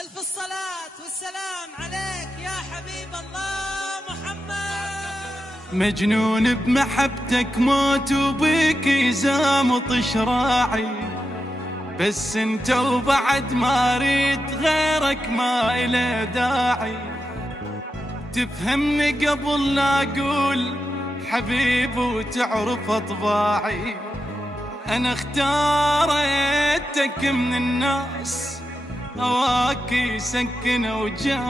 ألف الصلاة والسلام عليك يا حبيب الله محمد. مجنون بمحبتك موت وبيك يزامط شراعي، بس انت وبعد ما ريت غيرك ما إله داعي. تفهمني قبل لا أقول حبيب وتعرف أطباعي. أنا اختاريتك من الناس هواك يسكن وجاعي.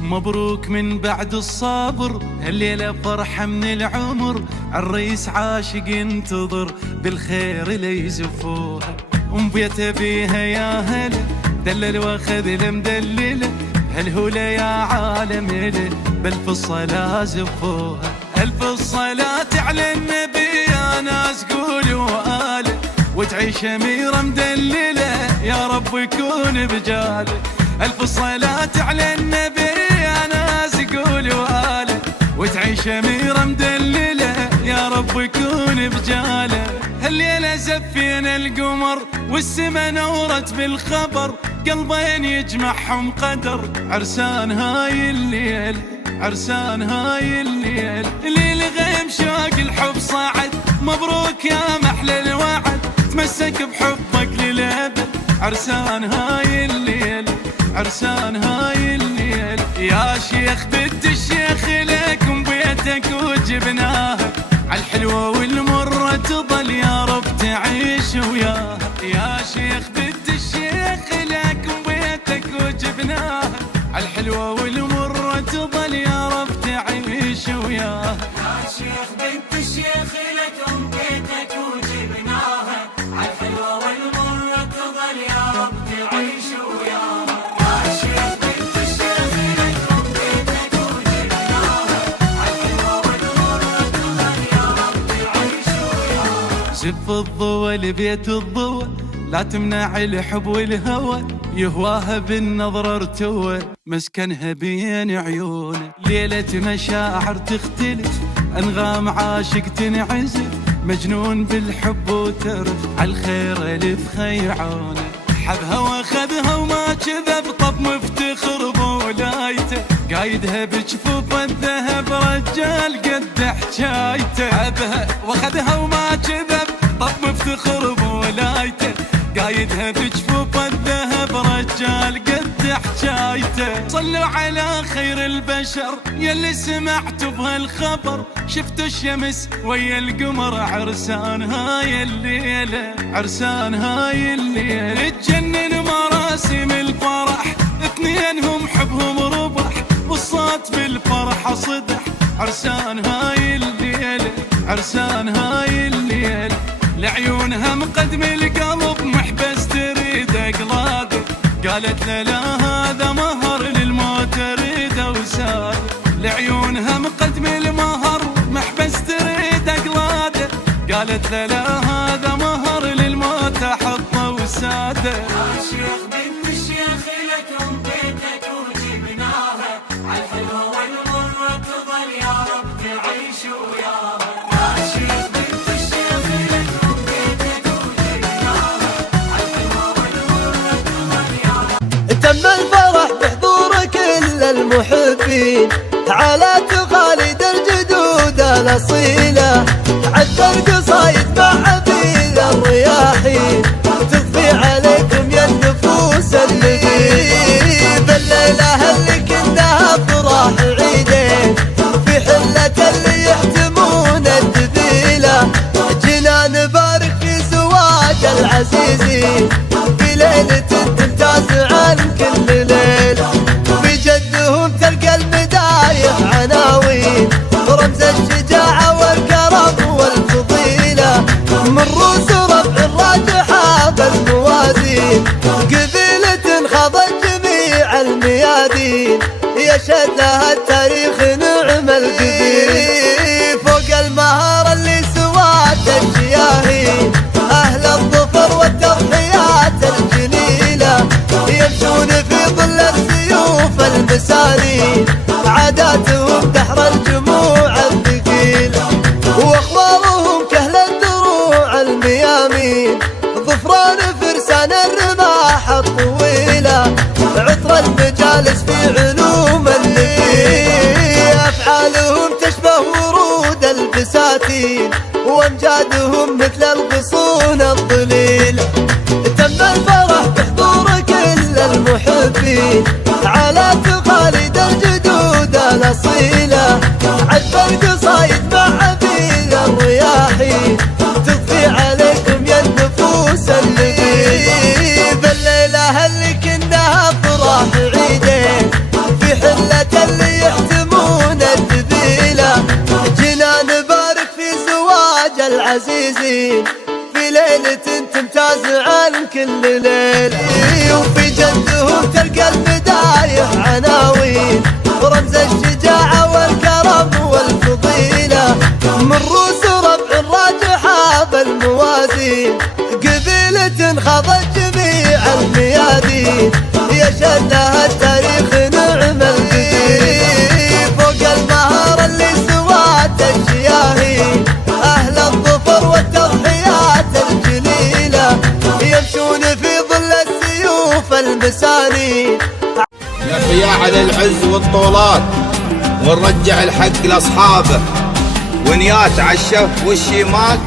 مبروك من بعد الصبر، الليلة فرحة من العمر. عالريس عاشق ينتظر بالخير ليزفوها، ومبيته بيها يا هلا دلل واخذ المدلله. هالهولة يا عالم له بألف الصلاة زفوها. ألف الصلاة على النبي يا ناس قولوا آله، وتعيش أميرة مدللة يا رب يكون بجاله. ألف الصلاة على النبي يا ناس قولوا آله، وتعيش أميرة مدللة يا رب يكون بجاله. هالليلة زفينا القمر والسما نورت بالخبر، قلبين يجمعهم قدر. عرسان هاي الليل، عرسان هاي الليل، ليل غيم شوق الحب صاعد. مبروك يا محلى الوعد، تمسك بحبك للأبد. عرسان هاي الليل، عرسان هاي الليل، يا شيخ بنت الشيخ لكم بيتك وجبناها. عالحلوة والمرة تظل يا رب تعيش وياها. يا شيخ بنت الشيخ لكم بيتك وجبناها. عالحلوة والمرة تظل يا رب تعيش وياها. يا شيخ بنت الشيخ لكم بيتك وجبناها. عالحلوة والمرة تظل يا رب تعيش وياها. يا شيخ بنت الشيخ لكم بيتك وجبناها. عالحلوة والمرة تظل يا رب تعيش وياها. زف الضوى لبيت الضوى، لا تمنع الحب والهوى. يهواها بالنظر ارتوى، مسكنها بين عيونه. ليلة مشاعر تختلف، أنغام عاشق تنعزف. مجنون بالحب وترف، عالخير ألف خيعونه. حبها واخذها وما كذب، طب مفتخر بولايته. قايدها بجفوف الذهب رجال قد حجايته. حبها واخذها وما كذب، طب مفتخر بولايته. قايدها بجفوف الذهب رجال قد حجايته. صلوا على خير البشر يلي سمعتوا بهالخبر. شفتوا الشمس ويا القمر، عرسان هاي الليلة، عرسان هاي الليلة. تجنن مراسم الفرح، اثنينهم حبهم ربح، والصوت بالفرحة صدح. عرسان هاي الليلة، عرسان هاي الليلة، لعيونها مقدم القلب محبس تريد اقلاده. قالت لا لا هذا مهر للموت اريده وساده. لعيونها مقدم المهر محبس تريد اقلاده. قالت لا لا هذا مهر للموت احطه وساده. يا شيخ بنت الشيخ لكم بيتك وجبناها. عالحلوة والمرة تظل يا رب تعيش وياها. يا شيخ بنت الشيخ لكم بيتك وجبناها. عالحلوة والمرة تظل يا رب. تم الفرح بحضور كل المحبين، تعالت خالد الجدود الأصيلة. عذر قصايد مع عبيد الرياحين، تضفي عليكم يا النفوس اللذيذ. الليلة اللي كنا افراح عيدين، في حلة اللي يحتمون الجذيلة. جينا نبارك في زواج العزيزين، في ليلة تمتاز عن كل ليل. في جدهم تلقى المدايح عناوين، رمز الشجاعة والكرم والفضيلة. من رؤوس رفع الراجحات مجالس في علوم النبي، أفعالهم تشبه ورود البساتين، وأمجادهم مثل الغصون الظليلة. تم الفرح بحضور كل المحبين على تقاليد الجدود الأصيلة، عذب القصايد مع عبيد الرياحين تضفي عليكم يا النفوس النبيل. بالليلة اللي كنا أفراح عيدين في حلة اللي يحتمون الجبيلة، جينا نبارك في زواج العزيزين في ليلة تمتاز عن كل ليلة، وفي جدهم تلقى المدايح عناوين رمز الشجاعة والكرم والفضيلة، من روس ربع راجحة بالموازين قبيلة خاضت جميع الميادين، يشهدها التاريخ نعم القديم، فوق المهارة اللي سوات الشياهين أهل الظفر والتضحيات الجليلة، يمشون في ظل السيوف المسانين. نحيا على العز والطولات ونرجع الحق لاصحابه، ونيات عالشف والشيمات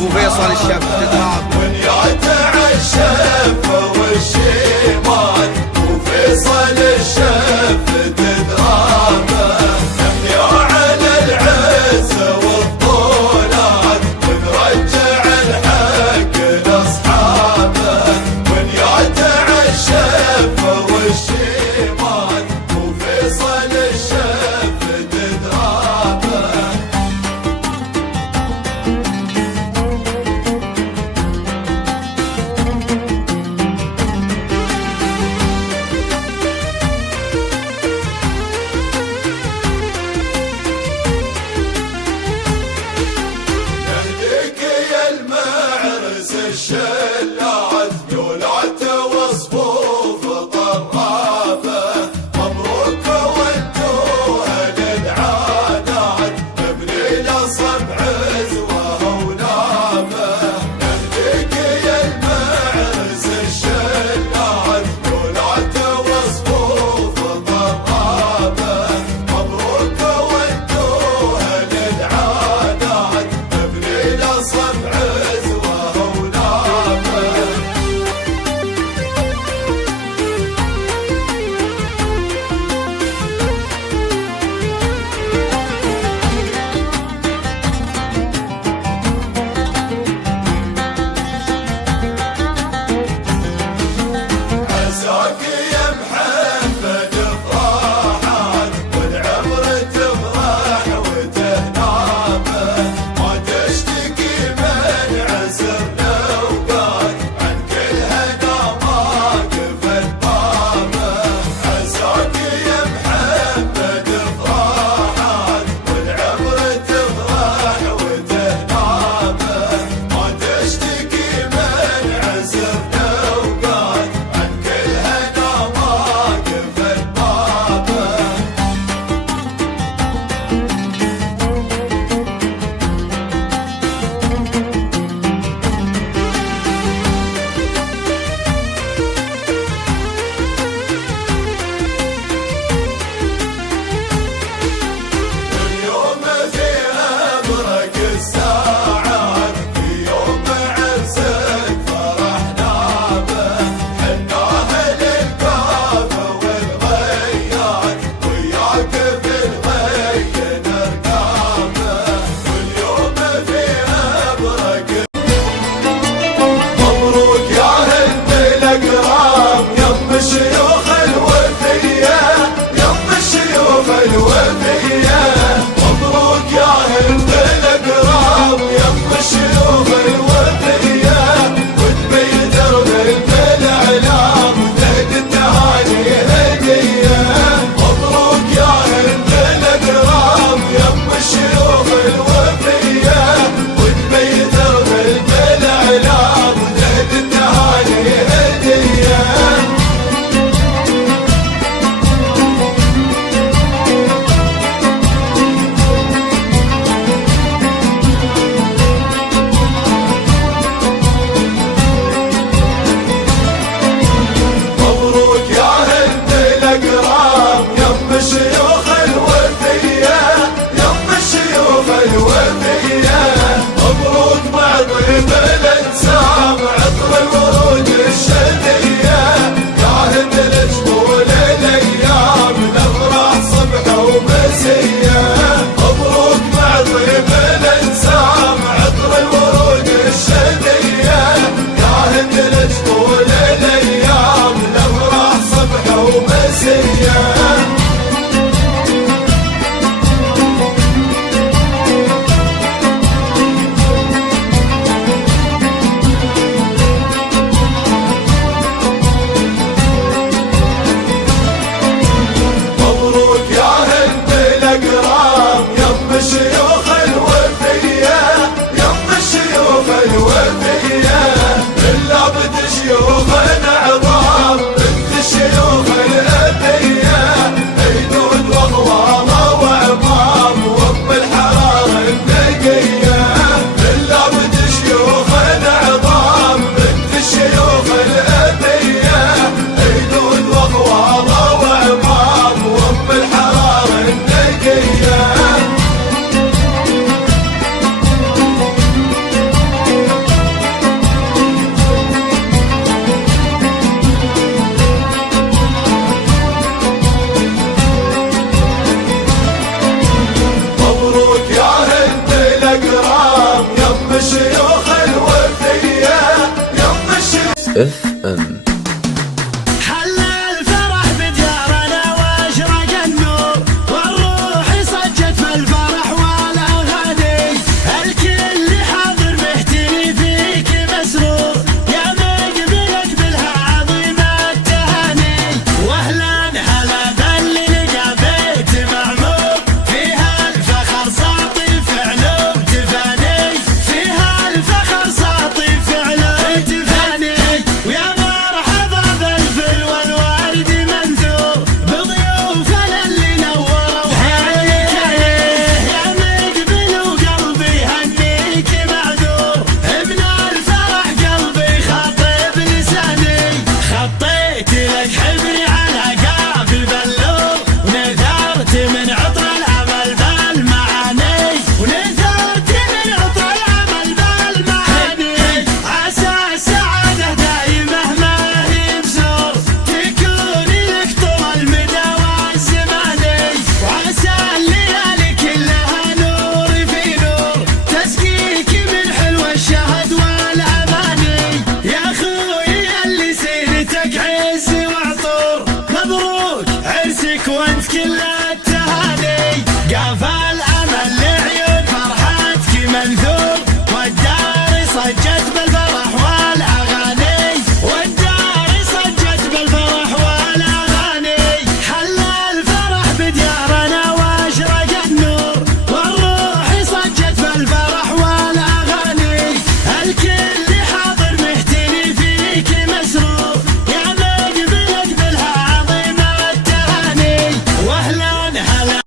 وفيصل الشف تدراب. ونيات عالشف والشيمات وفيصل الشف تدرابه، نحيا على العز والطولات ونرجع الحق لاصحابه، ونيات عالشف والشيمات وفيصل الشف تدرابه. يهديك يا المعرس الشلات يولعت وصفوف طرابه، مبروك ودوها للعادات نبني له صبع عزوه ونامه. يهديك يا المعرس الشلات يولعت وصفوف طرابه، مبروك ودوها للعادات نبني له صبع عزوه ونامه. عساك يا محمد افراحات والعمر تفرح وتهنامه، ما تشتكي من عسر الاوقات عن كل هنا واقف البابه. عساك يا محمد افراحات والعمر تفرح وتهنامه، ما تشتكي من عسر الاوقات عن كل هنا واقف البابه. اليوم في أمرك الساعات في يوم عرسك فرحنا به، حناه للكاف والغيات وياك في الغي نرقامه. واليوم في أمرك مبروك يا هند الأكرام يم الشيوخ الوفية، يم الشيوخ الوفية. مبروك يا هند الأكرام يم الشيوخ الوفية، وتبيدر بالإعلام تهد التهاني هدية. مبروك يا هند الأكرام يم الشيوخ الوفية، وتبيدر بالإعلام تهد التهاني هدية. العرسية